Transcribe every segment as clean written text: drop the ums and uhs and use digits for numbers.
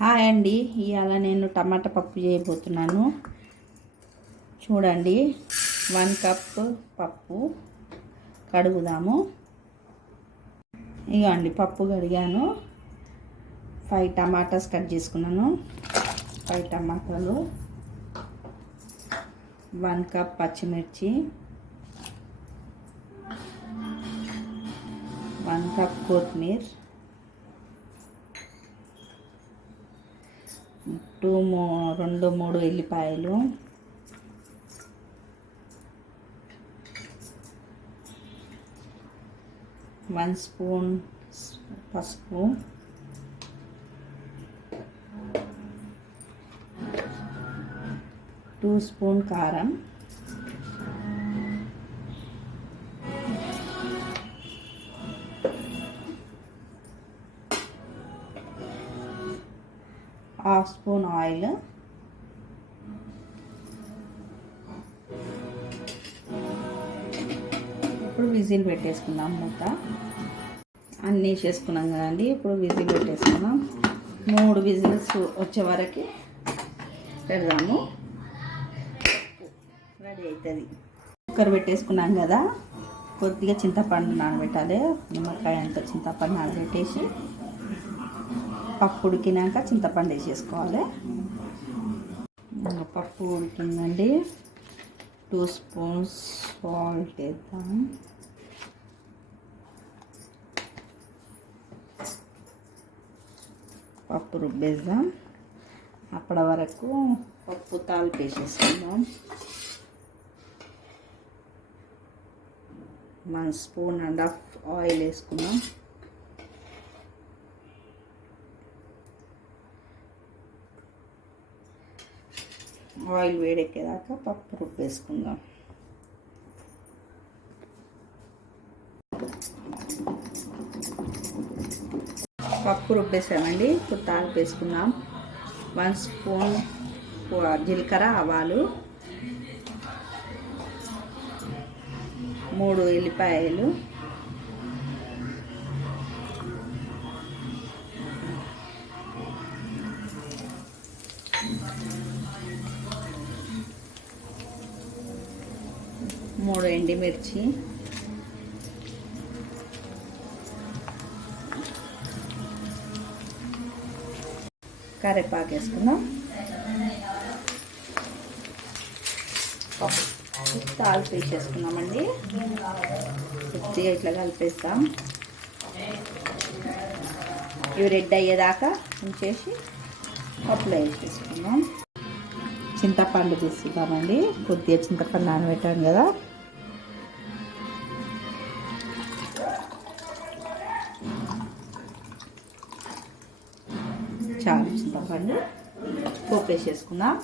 Hi అండి, ఇవాళ నేను టమాటా పప్పు చేయబోతున్నాను. చూడండి, 1 కప్ పప్పు కడుగుదాము. ఇగోండి, పప్పు కడిగాను. 5 టమాటాస్ కట్ చేసుకున్నాను. 5 టమాటాలు, 1 కప్ పచ్చిమిర్చి, 1 కప్ కొత్తిమీర, 2-3 ఎల్లిపాయలు, 1 స్పూన్ పసుపు, 2 స్పూన్ కారం, 1/2 స్పూన్ ఆయిల్, ఇప్పుడు విజిల్ పెట్టేసుకుందాం. మూత అన్నీ చేసుకున్నాం కదండి. ఇప్పుడు విజిల్ పెట్టేసుకున్నాం. 3 విజిల్స్ వచ్చే వరకు పెడదాము. రెడీ అవుతుంది. కుక్కర్ పెట్టేసుకున్నాం కదా. కొద్దిగా చింతపండు నానబెట్టాలి. నిమ్మకాయ అంత చింతపండు నానబెట్టేసి పప్పు ఉడికినాక చింతపండు వేసేసుకోవాలి. పప్పు ఉడికిందండి. 2 స్పూన్స్ సాల్ట్ వేద్దాం. పప్పు రుబ్బేద్దాం. అప్పటి వరకు పప్పు తాలింపు వేసేసుకుందాం. 1 స్పూన్ అండ్ హాఫ్ ఆయిల్ వేసుకుందాం. ఆయిల్ వేడెక్కేదాకా పప్పు రుబ్బేసుకుందాం. పప్పు రుబ్బేసామండి. ఇప్పుడు తాలింపు వేసుకుందాం. 1 స్పూన్ జీలకర్ర, ఆవాలు, 3 ఎల్లిపాయలు, 3 ఎండుమిర్చి, కరివేపాకు వేసుకుందాం. తాలింపు వేసేసుకున్నామండి. కొద్దిగా ఇట్లా కలిపేస్తాం. ఇవి రెడ్ అయ్యేదాకా ఉంచేసి పప్పులో వేసేసుకుందాం. చింతపండు తీసుకుందామండి. కొద్దిగా చింతపండు నానబెట్టాను కదా. చాలు చింతపండు. పోపు వేసేసుకుందాం.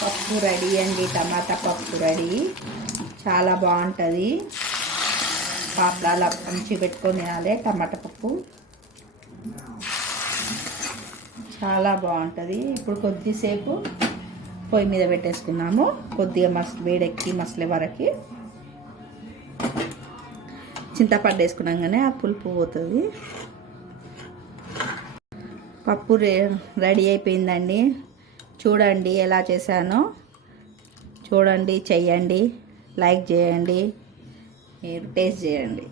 పప్పు రెడీ అండి. టమాటా పప్పు రెడీ. చాలా బాగుంటుంది. పాపడాల మంచి పెట్టుకొని తినాలి. టమాటా పప్పు చాలా బాగుంటుంది. ఇప్పుడు కొద్దిసేపు పొయ్యి మీద పెట్టేసుకున్నాము. కొద్దిగా వేడెక్కి మసలే వరకు చింతపండు వేసుకున్నాం కానీ ఆ పులుపు పోతుంది. పప్పు రెడీ అయిపోయిందండి. చూడండి ఎలా చేశానో. చూడండి, చెయ్యండి, లైక్ చేయండి, మీరు టేస్ట్ చేయండి.